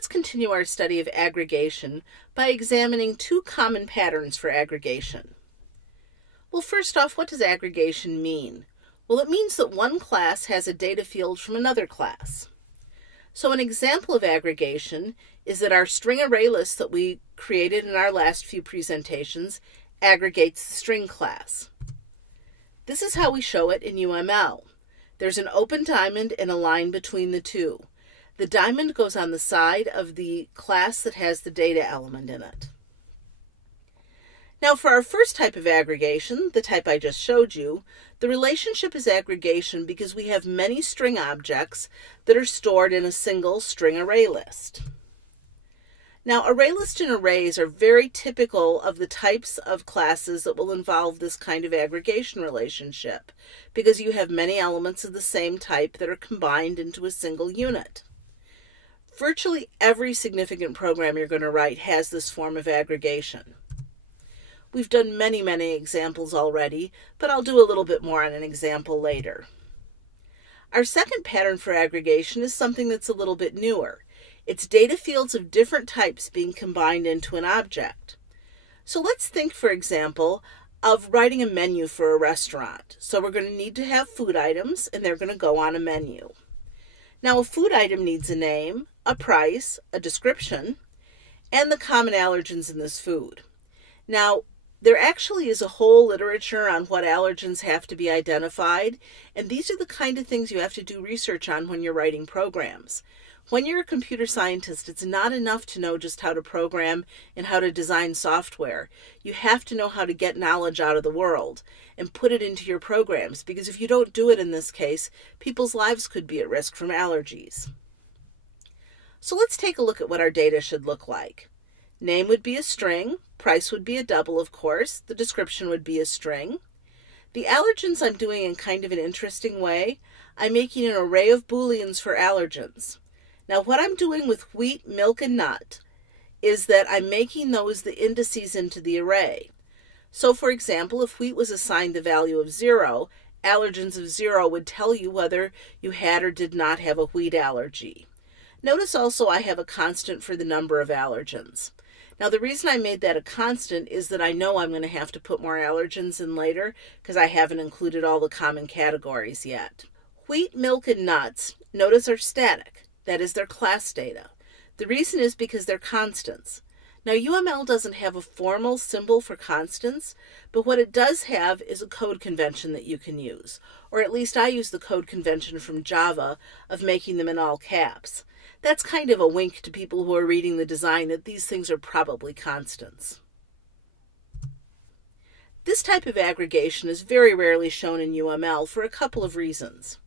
let's continue our study of aggregation by examining two common patterns for aggregation. Well, first off, what does aggregation mean? Well, it means that one class has a data field from another class. So an example of aggregation is that our string array list that we created in our last few presentations aggregates the string class. This is how we show it in UML. There's an open diamond and a line between the two. The diamond goes on the side of the class that has the data element in it. Now for our first type of aggregation, the type I just showed you, the relationship is aggregation because we have many string objects that are stored in a single string array list. Now array list and arrays are very typical of the types of classes that will involve this kind of aggregation relationship because you have many elements of the same type that are combined into a single unit. Virtually every significant program you're going to write has this form of aggregation. We've done many examples already, but I'll do a little bit more on an example later. Our second pattern for aggregation is something that's a little bit newer. It's data fields of different types being combined into an object. So let's think, for example, of writing a menu for a restaurant. So we're going to need to have food items, and they're going to go on a menu. Now a food item needs a name, a price, a description, and the common allergens in this food. Now, there actually is a whole literature on what allergens have to be identified, and these are the kind of things you have to do research on when you're writing programs. When you're a computer scientist, it's not enough to know just how to program and how to design software. You have to know how to get knowledge out of the world and put it into your programs, because if you don't do it in this case, people's lives could be at risk from allergies. So let's take a look at what our data should look like. Name would be a string, price would be a double, of course, the description would be a string. The allergens I'm doing in kind of an interesting way. I'm making an array of booleans for allergens. Now what I'm doing with wheat, milk, and nut is that I'm making those the indices into the array. So for example, if wheat was assigned the value of 0, allergens of 0 would tell you whether you had or did not have a wheat allergy. Notice also I have a constant for the number of allergens. Now the reason I made that a constant is that I know I'm going to have to put more allergens in later because I haven't included all the common categories yet. Wheat, milk, and nuts, notice, are static. That is their class data. The reason is because they're constants. Now UML doesn't have a formal symbol for constants, but what it does have is a code convention that you can use. Or at least I use the code convention from Java of making them in all caps. That's kind of a wink to people who are reading the design that these things are probably constants. This type of aggregation is very rarely shown in UML for a couple of reasons.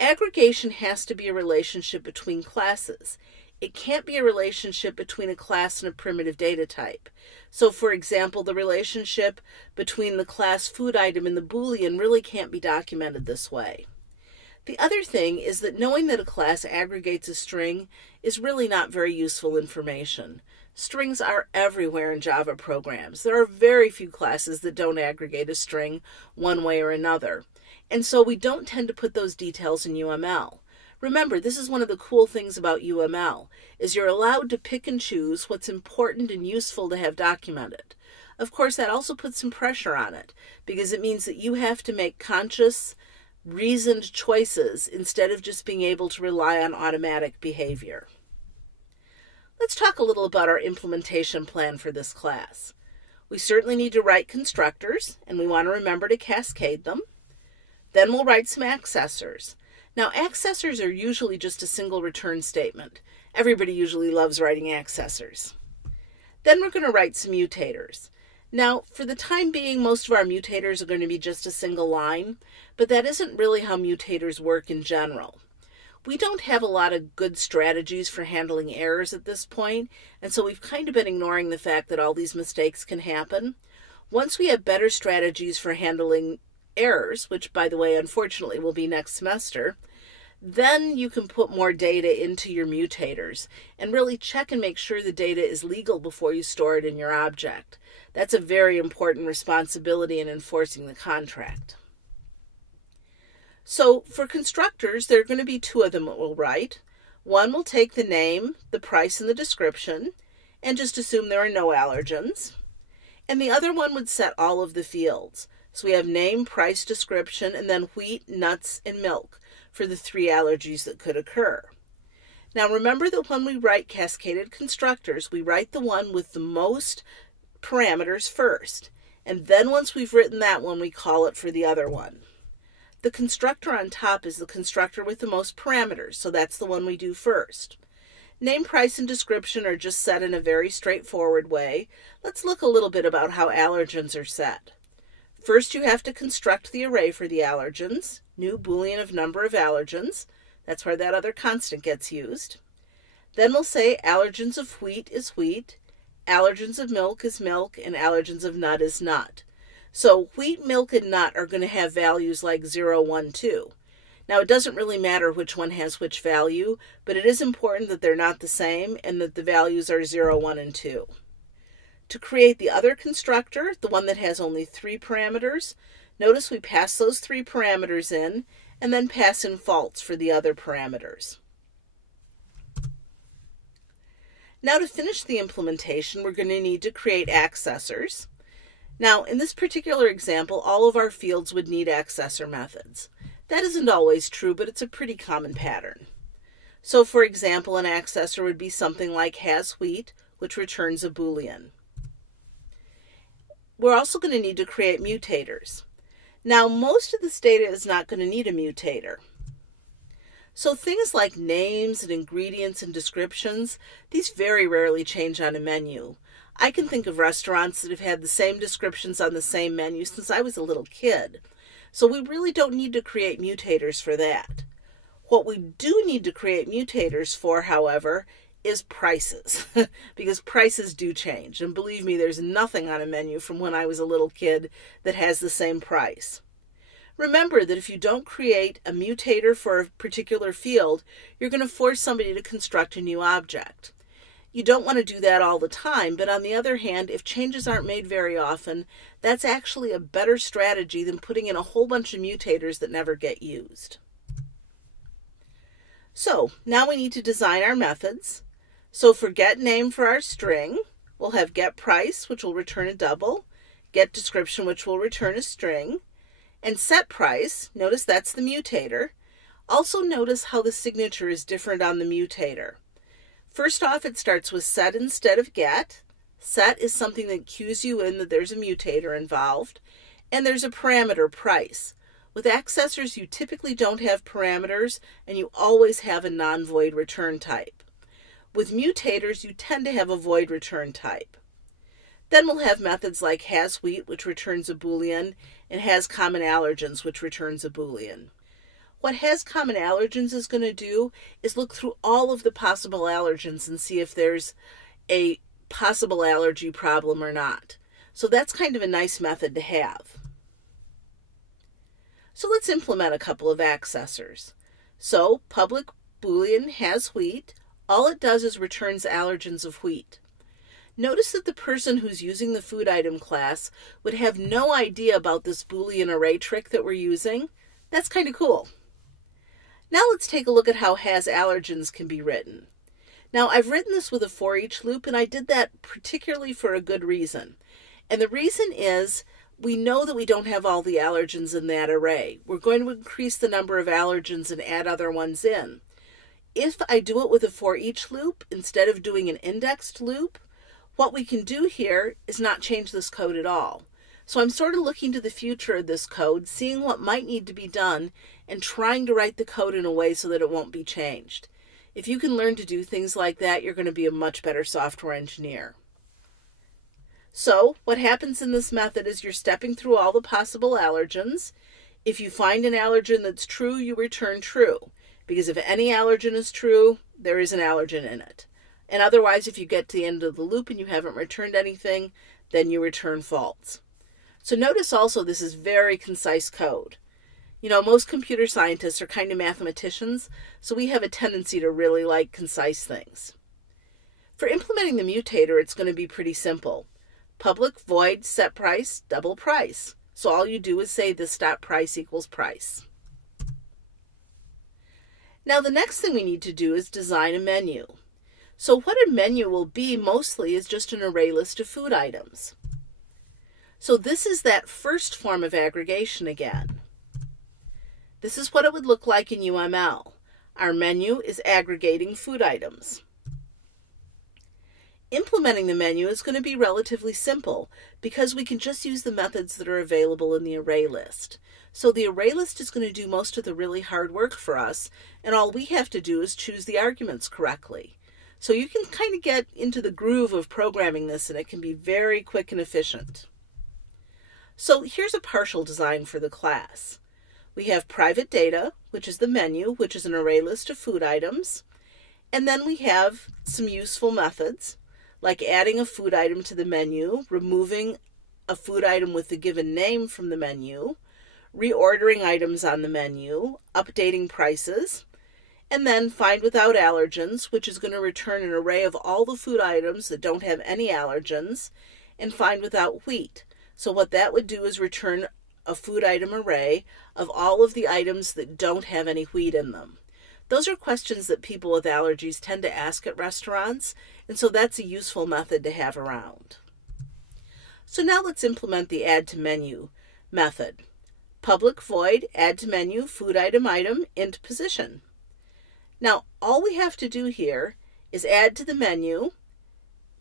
Aggregation has to be a relationship between classes. It can't be a relationship between a class and a primitive data type. So for example, the relationship between the class food item and the boolean really can't be documented this way. The other thing is that knowing that a class aggregates a string is really not very useful information. Strings are everywhere in Java programs. There are very few classes that don't aggregate a string one way or another. And so we don't tend to put those details in UML. Remember, this is one of the cool things about UML, is you're allowed to pick and choose what's important and useful to have documented. Of course, that also puts some pressure on it, because it means that you have to make conscious, reasoned choices instead of just being able to rely on automatic behavior. Let's talk a little about our implementation plan for this class. We certainly need to write constructors, and we want to remember to cascade them. Then we'll write some accessors. Now, accessors are usually just a single return statement. Everybody usually loves writing accessors. Then we're going to write some mutators. Now, for the time being, most of our mutators are going to be just a single line, but that isn't really how mutators work in general. We don't have a lot of good strategies for handling errors at this point, and so we've kind of been ignoring the fact that all these mistakes can happen. Once we have better strategies for handling errors, which by the way, unfortunately will be next semester, then you can put more data into your mutators and really check and make sure the data is legal before you store it in your object. That's a very important responsibility in enforcing the contract. So for constructors, there are going to be two of them that we'll write. One will take the name, the price, and the description, and just assume there are no allergens. And the other one would set all of the fields. So we have name, price, description, and then wheat, nuts, and milk for the 3 allergies that could occur. Now remember that when we write cascaded constructors, we write the one with the most parameters first. And then once we've written that one, we call it for the other one. The constructor on top is the constructor with the most parameters, so that's the one we do first. Name, price, and description are just set in a very straightforward way. Let's look a little bit about how allergens are set. First, you have to construct the array for the allergens, new boolean of number of allergens. That's where that other constant gets used. Then we'll say allergens of wheat is wheat, allergens of milk is milk, and allergens of nut is nut. So wheat, milk, and nut are going to have values like 0, 1, 2. Now it doesn't really matter which one has which value, but it is important that they're not the same and that the values are 0, 1, and 2. To create the other constructor, the one that has only 3 parameters, notice we pass those 3 parameters in and then pass in false for the other parameters. Now to finish the implementation, we're going to need to create accessors. Now, in this particular example, all of our fields would need accessor methods. That isn't always true, but it's a pretty common pattern. So, for example, an accessor would be something like has wheat, which returns a boolean. We're also going to need to create mutators. Now, most of this data is not going to need a mutator. So things like names and ingredients and descriptions, these very rarely change on a menu. I can think of restaurants that have had the same descriptions on the same menu since I was a little kid. So we really don't need to create mutators for that. What we do need to create mutators for, however, is prices, because prices do change. And believe me, there's nothing on a menu from when I was a little kid that has the same price. Remember that if you don't create a mutator for a particular field, you're going to force somebody to construct a new object. You don't want to do that all the time, but on the other hand, if changes aren't made very often, that's actually a better strategy than putting in a whole bunch of mutators that never get used. So now we need to design our methods. So for getName for our string, we'll have getPrice, which will return a double, getDescription, which will return a string, and setPrice, notice that's the mutator. Also notice how the signature is different on the mutator. First off, it starts with set instead of get. Set is something that cues you in that there's a mutator involved, and there's a parameter, price. With accessors, you typically don't have parameters, and you always have a non-void return type. With mutators, you tend to have a void return type. Then we'll have methods like hasWheat, which returns a boolean, and hasCommonAllergens, which returns a boolean. What hasCommonAllergens is going to do is look through all of the possible allergens and see if there's a possible allergy problem or not. So that's kind of a nice method to have. So let's implement a couple of accessors. So public boolean hasWheat, all it does is returns allergens of wheat. Notice that the person who's using the Fooditem class would have no idea about this boolean array trick that we're using. That's kind of cool. Now let's take a look at how hasAllergens can be written. Now I've written this with a for each loop, and I did that particularly for a good reason. And the reason is we know that we don't have all the allergens in that array. We're going to increase the number of allergens and add other ones in. If I do it with a for each loop instead of doing an indexed loop, what we can do here is not change this code at all. So I'm sort of looking to the future of this code, seeing what might need to be done, and trying to write the code in a way so that it won't be changed. If you can learn to do things like that, you're going to be a much better software engineer. So what happens in this method is you're stepping through all the possible allergens. If you find an allergen that's true, you return true, because if any allergen is true, there is an allergen in it. And otherwise, if you get to the end of the loop and you haven't returned anything, then you return false. So notice also this is very concise code. You know, most computer scientists are kind of mathematicians, so we have a tendency to really like concise things. For implementing the mutator, it's going to be pretty simple. Public void setPrice double price. So all you do is say this.price equals price. Now the next thing we need to do is design a menu. So what a menu will be mostly is just an array list of food items. So this is that first form of aggregation again. This is what it would look like in UML. Our menu is aggregating food items. Implementing the menu is going to be relatively simple because we can just use the methods that are available in the array list. So the array list is going to do most of the really hard work for us, and all we have to do is choose the arguments correctly. So you can kind of get into the groove of programming this, and it can be very quick and efficient. So here's a partial design for the class. We have private data, which is the menu, which is an array list of food items. And then we have some useful methods, like adding a food item to the menu, removing a food item with the given name from the menu, reordering items on the menu, updating prices, and then find without allergens, which is going to return an array of all the food items that don't have any allergens, and find without wheat. So what that would do is return a food item array of all of the items that don't have any wheat in them. Those are questions that people with allergies tend to ask at restaurants, and so that's a useful method to have around. So now let's implement the addToMenu method. Public void addToMenu food item int position. Now all we have to do here is add to the menu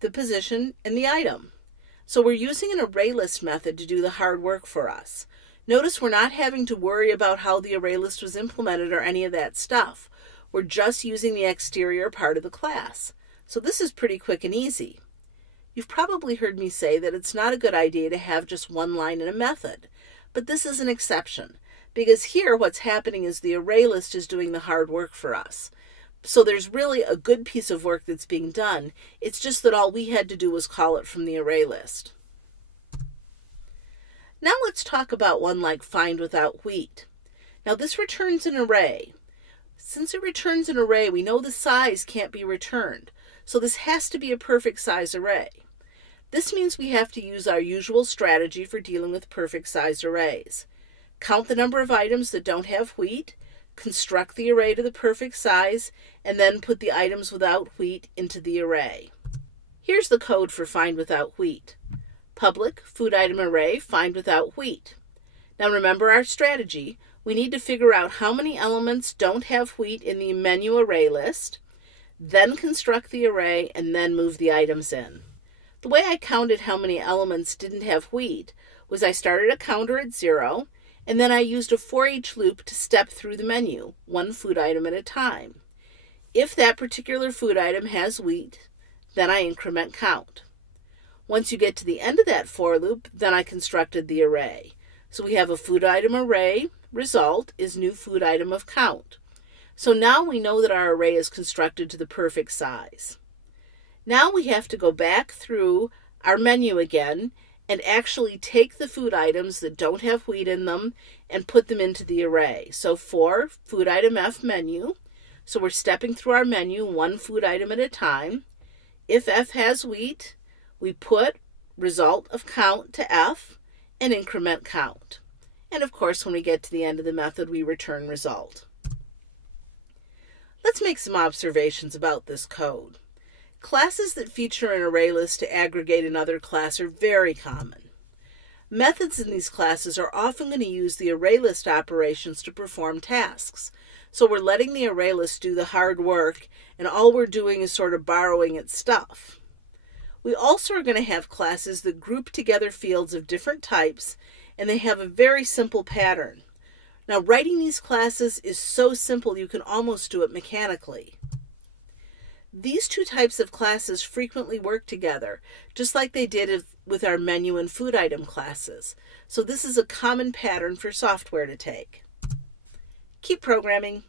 the position and the item. So we're using an ArrayList method to do the hard work for us. Notice we're not having to worry about how the ArrayList was implemented or any of that stuff. We're just using the exterior part of the class. So this is pretty quick and easy. You've probably heard me say that it's not a good idea to have just one line in a method, but this is an exception, because here what's happening is the ArrayList is doing the hard work for us. So there's really a good piece of work that's being done. It's just that all we had to do was call it from the ArrayList. Now let's talk about one like find without wheat. Now this returns an array. Since it returns an array, we know the size can't be returned. So this has to be a perfect size array. This means we have to use our usual strategy for dealing with perfect size arrays. Count the number of items that don't have wheat, construct the array to the perfect size, and then put the items without wheat into the array. Here's the code for find without wheat. Public food item array find without wheat. Now remember our strategy. We need to figure out how many elements don't have wheat in the menu array list, then construct the array, and then move the items in. The way I counted how many elements didn't have wheat was I started a counter at 0, and then I used a for each loop to step through the menu, one food item at a time. If that particular food item has wheat, then I increment count. Once you get to the end of that for loop, then I constructed the array. So we have a food item array, result is new food item of count. So now we know that our array is constructed to the perfect size. Now we have to go back through our menu again and actually take the food items that don't have wheat in them and put them into the array. So for food item F menu, so we're stepping through our menu one food item at a time. If F has wheat, we put result of count to F and increment count. And of course, when we get to the end of the method, we return result. Let's make some observations about this code. Classes that feature an ArrayList to aggregate another class are very common. Methods in these classes are often going to use the ArrayList operations to perform tasks. So we're letting the ArrayList do the hard work, and all we're doing is sort of borrowing its stuff. We also are going to have classes that group together fields of different types, and they have a very simple pattern. Now, writing these classes is so simple you can almost do it mechanically. These two types of classes frequently work together, just like they did with our menu and food item classes. So this is a common pattern for software to take. Keep programming.